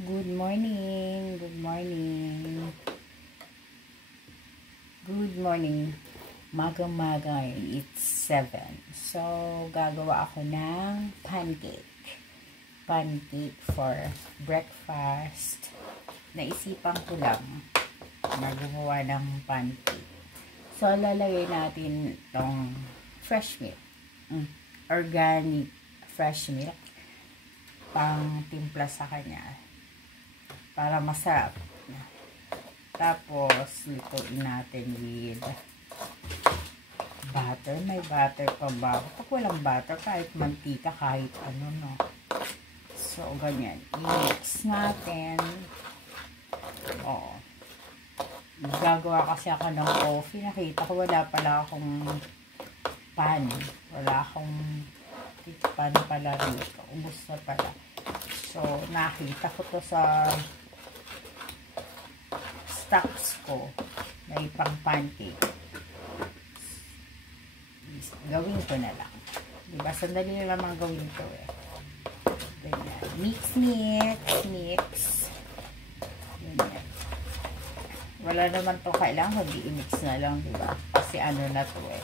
Good morning. Good morning. Good morning. Maga-maga. It's 7. So, gagawa ako ng pancake. Pancake for breakfast. Naisipan ko lang na gumawa ng pancake. So, lalagay natin itong fresh milk. Organic fresh milk. Pang timpla sa kanya. Para masarap. Tapos, lutuin natin with butter. May butter pa ba? Pag walang butter, kahit mantika, kahit ano, no? So, ganyan. I-mix natin. Oo. Gagawa kasi ako ng coffee. Nakita ko, wala pala akong pan. Wala akong pan pala rito. Ubus na pala. So, nakita ko to sa stocks ko. May pang pancake. Gawin ko na lang. Diba? Sandali na naman gawin ko eh. Ganyan. Mix. Ganyan. Wala naman to kailangan. Hindi i-mix na lang. Diba? Kasi ano na to eh.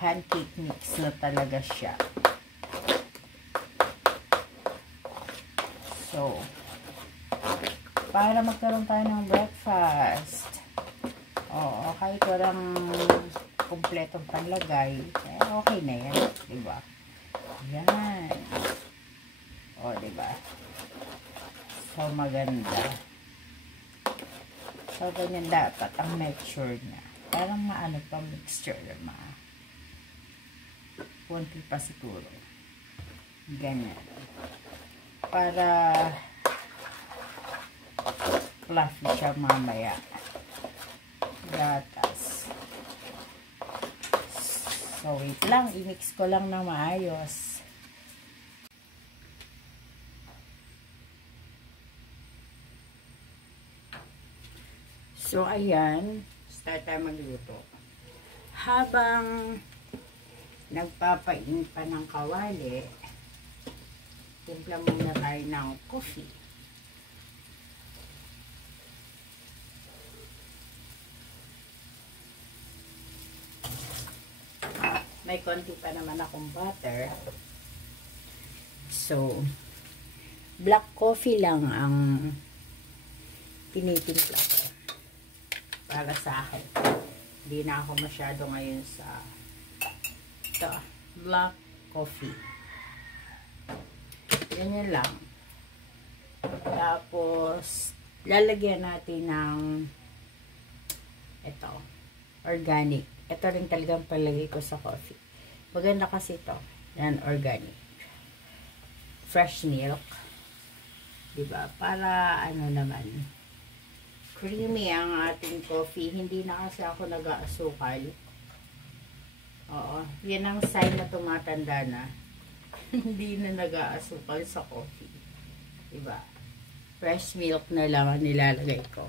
Pancake mix na talaga siya. So, para magkaroon tayo ng breakfast. Oo, kahit walang kumpletong panlagay, eh, okay na yan. Diba? Yan. O, diba? So, maganda. So, ganyan dapat ang mixture niya. Parang maano pa mixture. Kunti pa siguro. Ganyan. Para fluffy siya mamaya. Gatas. So, wait lang. I-mix ko lang na maayos. So, ayan. Start tayo magluto. Habang nagpapain pa ng kawali, timpla muna tayo ng coffee. May konti pa naman akong butter. So, black coffee lang ang tinitimpla ko. Para sa akin. Hindi na ako masyado ngayon sa ito, black coffee. Ganyan lang. Tapos, lalagyan natin ng ito, organic. Ito rin talagang palagay ko sa coffee. Maganda kasi ito. Yan, organic. Fresh milk. Diba? Para, ano naman, creamy ang ating coffee. Hindi na kasi ako nag-aasukal. Oo. Yan ang sign na tumatanda na. Hindi na nag-aasukal sa coffee. Diba? Fresh milk na lang ang nilalagay ko.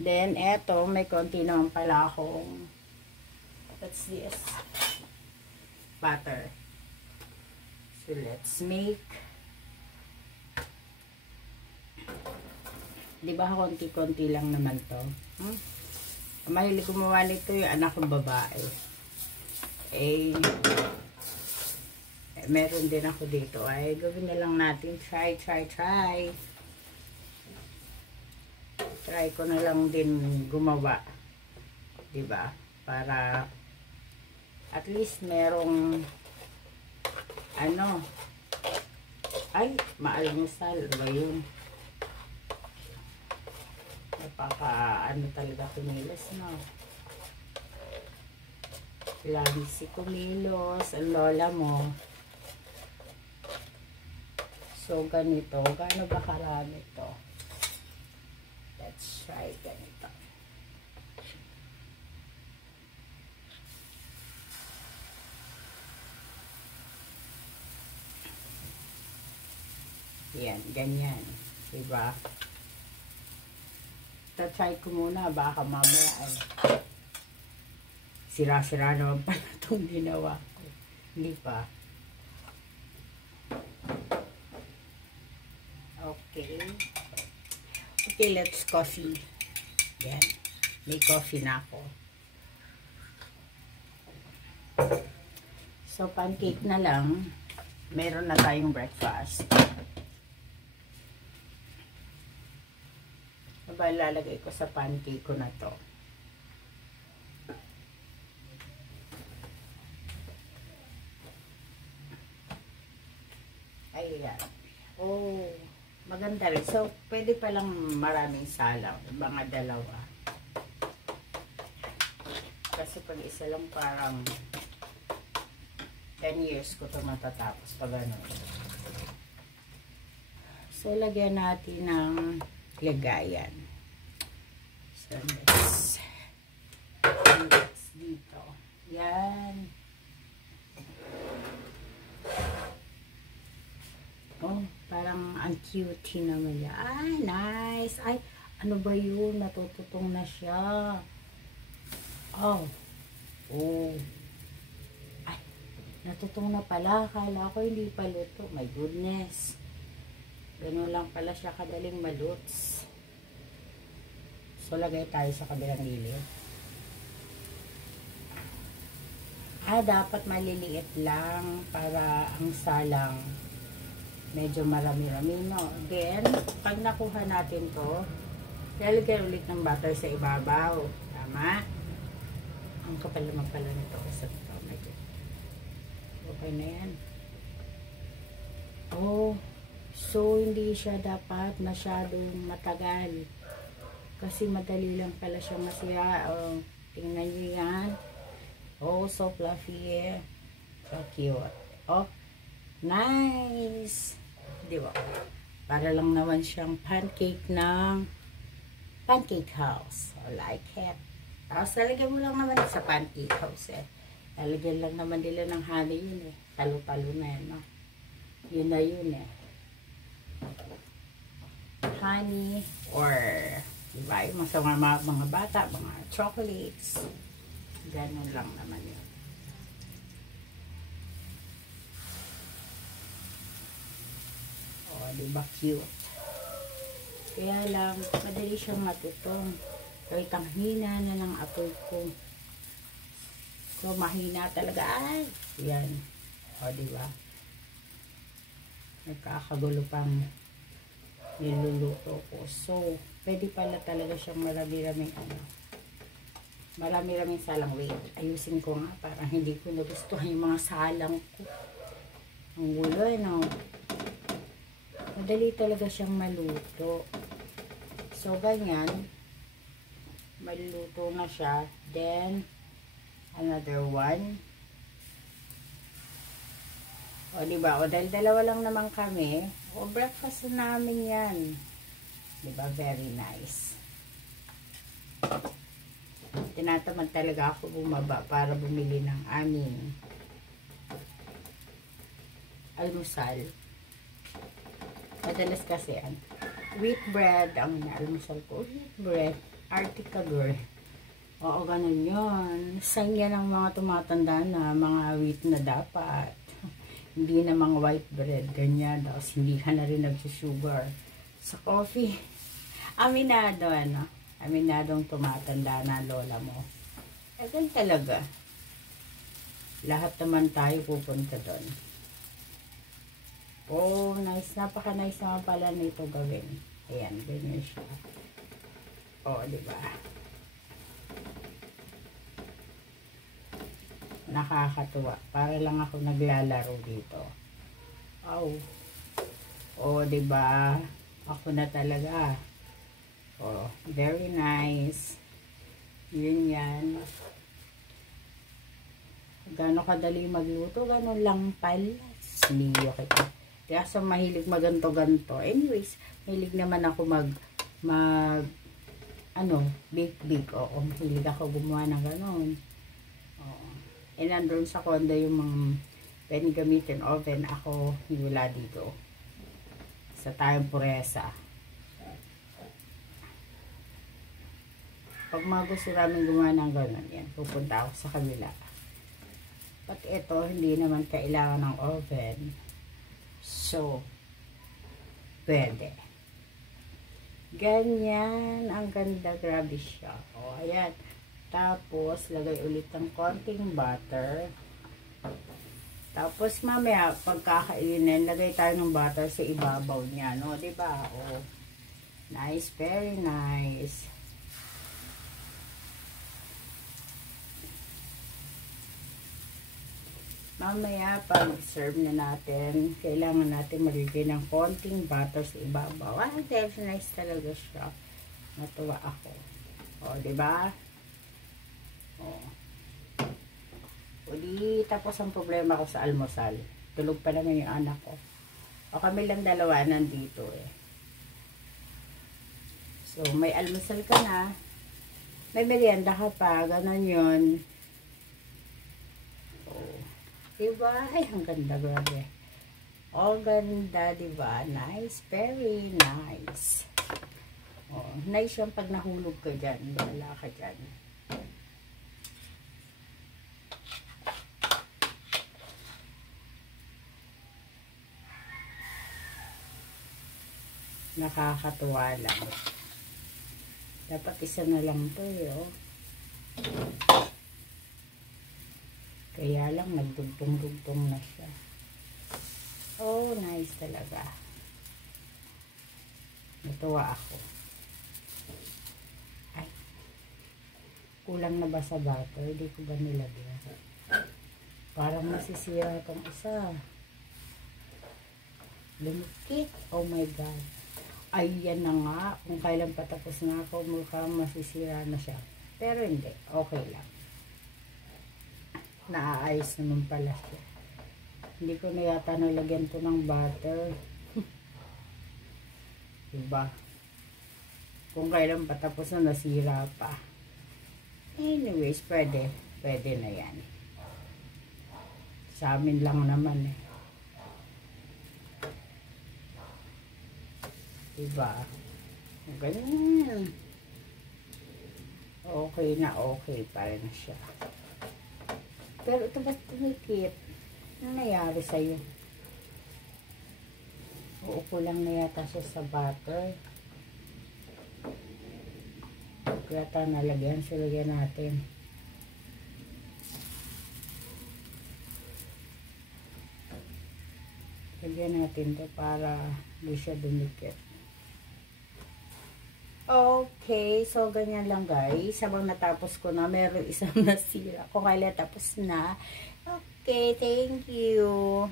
Then, eto, may konti naman pala akong what's this? Butter. So, let's make diba, konti-konti lang naman to. Mahilig gumawa nito yung anak kong babae. Meron din ako dito. Ay, gawin na lang natin. Try. Try ko na lang din gumawa. Diba? Para at least merong ano. Ay, maalmusal. Ano yun? Napaka ano talaga kumilos, no? Lagi si kumilos ang lola mo. So, ganito. Gaano ba karami to? Let's try ganito. Yan, ganyan. Diba? Try ko muna, baka mamaya ay sira-sira naman pala itong ginawa ko. Hindi pa. Okay. Okay, let's coffee. Yan. May coffee na ako. So, pancake na lang. Meron na tayong breakfast. Aba, lalagay ko sa pancake ko na to. Ayan. Oh, maganda rin. So, pwede palang maraming salang. Mga dalawa. Kasi pag isa lang parang 10 years ko ito matatapos pag ano. So, lagyan natin ng lagayan. So, next dito. Yan. Oh, parang ang cute naman niya. Ay, nice. Ay, ano ba yun? Natututong na siya. Oh. Oh. Ay, natutong na pala. Akala ko hindi pa luto. My goodness. Ganun lang pala siya kadaling maluts. So, lagay tayo sa kabilang gilid. Ah, dapat maliliit lang para ang salang medyo marami-rami, no? Then, pag nakuha natin to, lalagyan ulit ng butter sa ibabaw. Tama? Ang kapal naman pala nito. Okay na yan. Oh, so hindi siya dapat masyadong matagal. Kasi madali lang pala siya masira. Oh, tingnan nyo yan. Oh, so fluffy. So cute. Oh, nice. Diba? Para lang naman siyang pancake ng pancake house. I like it. Tapos lalagyan mo lang naman sa pancake house eh. Lalagyan lang naman nila ng honey yun eh. Talo-talo na yan, no? Yun na yun eh. Honey or diba? Yung mga bata, mga chocolates. Ganun lang naman yun. Diba cute? Kaya lang, madali siyang matutong. Kahit ang hina na ng apoy ko. So, mahina talaga. Ay! Yan. O, diba? Nagkakagulo pang niluluto ko. So, pwede pala talaga siyang marami-raming marami-raming salang. Wait, ayusin ko nga. Parang hindi ko nagustuhan yung mga salang ko. Ang gulo, no? Madali talaga siyang maluto. So, ganyan. Maluto na siya. Then, another one. O, diba? O, dahil dalawa lang naman kami. O, breakfast namin yan. Diba? Very nice. Tinatamad talaga ako bumaba para bumili ng aming almusal. Madalas kasi yan. Wheat bread ang inaalmusal ko. Wheat bread. Artica girl. Oo, ganun yun. Sign yan ng mga tumatanda na mga wheat na dapat. Hindi na mga white bread. Ganyan. Tapos hindi ka na rin nagsusugar sa coffee. Aminado, ano? Aminadong tumatanda na lola mo. Eh, ganun talaga. Lahat naman tayo pupunta doon. Oh, nice. Napaka-nice naman pala nito gawin. Ayan, ganyan siya. Oh, diba? Nakakatuwa. Para lang ako naglalaro dito. Oh. Oh, diba? Ako na talaga. Oh, very nice. Yun yan. Gano'n kadali magluto, gano'n lang pala. Siniyo kita. Kaya sa mahilig maganto-ganto. Anyways, mahilig naman ako bake. Oo, mahilig ako gumawa ng gano'n. Oo. E nandun sa condo yung mga pwedeng gamitin oven. Ako, wala dito. Sa tayong puresa. Pag mga gusto namin gumawa ng gano'n, yan, pupunta ako sa kabila. But ito, hindi naman kailangan ng oven. So, pwede. Ganyan. Ang ganda. Grabe siya. O, ayan. Tapos, lagay ulit ng konting butter. Tapos, mamaya, pagkakainin, lagay tayo ng butter sa ibabaw niya, no? Diba? O, nice. Very nice. Mamaya, pag-serve na natin, kailangan natin maligay ng konting butter sa ibabaw. Ah, very nice talaga siya. Natuwa ako. O, diba? O. Uli, tapos ang problema ko sa almusal. Tulog pa naman yung anak ko. O, kami lang dalawa nandito eh. So, may almusal ka na. May merienda ka pa. Ganon yun. Diba? Ay, ang ganda, grabe. Ang ganda, diba? Nice. Very nice. Oh, nice yung pag nahulog ka dyan. Wala ka dyan. Nakakatuwa lang. Dapat isa na lang to eh, oh. Kaya lang, nagdugtong-dugtong na siya. Oh, nice talaga. Natuwa ako. Ay. Kulang na ba sa butter? Hindi ko ba nilagyan? Parang masisira itong isa. Lumikit. Oh my God. Ay, yan na nga. Kung kailan patapos na ako, mukhang masisira na siya. Pero hindi. Okay lang. Naaayos naman pala siya. Hindi ko na yata nalagyan to ng butter. Diba? Kung kailan patapos na, nasira pa. Anyways, pwede. Pwede na yan. Sa amin lang naman eh. Diba? Ganyan. Okay na okay pa rin siya. Pero ito ba't tumikit? Ano nangyari sa'yo? Uupo lang na yata siya sa butter. Yata nalagyan. So, lagyan natin. Lagyan natin to para hindi siya dumikit. Okay, so ganyan lang guys. Habang natapos ko na, meron isang nasira. Kung kailan tapos na. Okay, thank you.